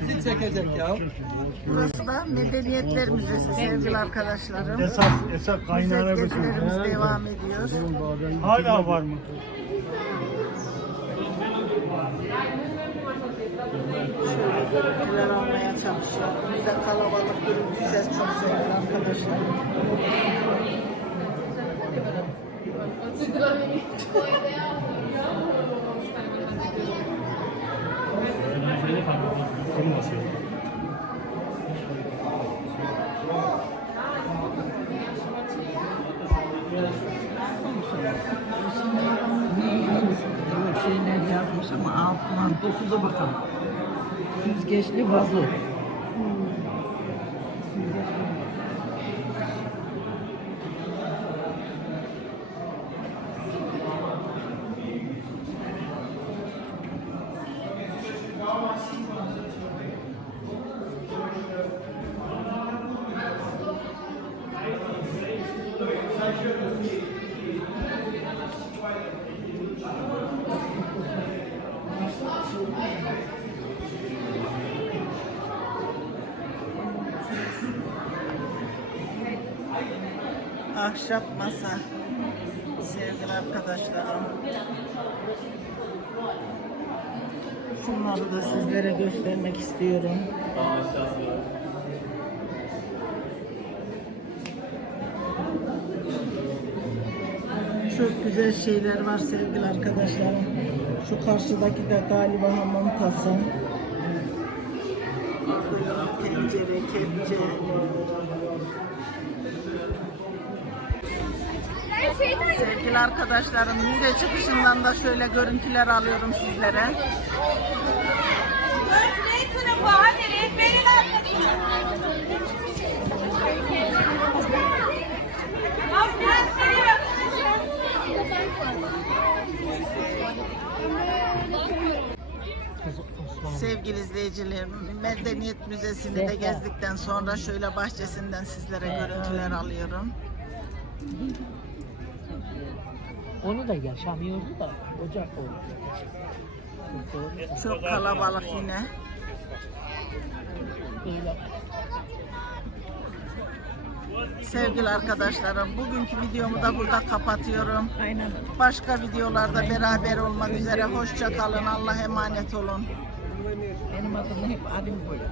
Milleti çekecek ya. Burası da Medeniyetler Müzesi sevgili arkadaşlarım. Esas, esas kaynağına Müze gezilerimiz devam ediyor. Hala var mı? Şöyle almaya çalışıyorum. Müze kalabalık görüntü ses çok sevgili arkadaşlar. şeyler yazmış ama altından dokuza bakalım. Süzgeçli vazo. Ahşap masa sevgili arkadaşlarım. Şunları da sizlere göstermek istiyorum. Çok güzel şeyler var sevgili arkadaşlarım. Şu karşıdaki de galiba hamam tası. Tencere, kepçe. Sevgili arkadaşlarım, müze çıkışından da şöyle görüntüler alıyorum sizlere. Sevgili izleyicilerim, Medeniyet Müzesi'ni de gezdikten sonra şöyle bahçesinden sizlere görüntüler alıyorum. Onu da yaşamıyordu da ocak oldu. Çok kalabalık yine. Böyle Sevgili arkadaşlarım, bugünkü videomu da burada kapatıyorum. aynen. Başka videolarda beraber olmak üzere. Hoşça kalın, Allah'a emanet olun. Ele mandou nem para a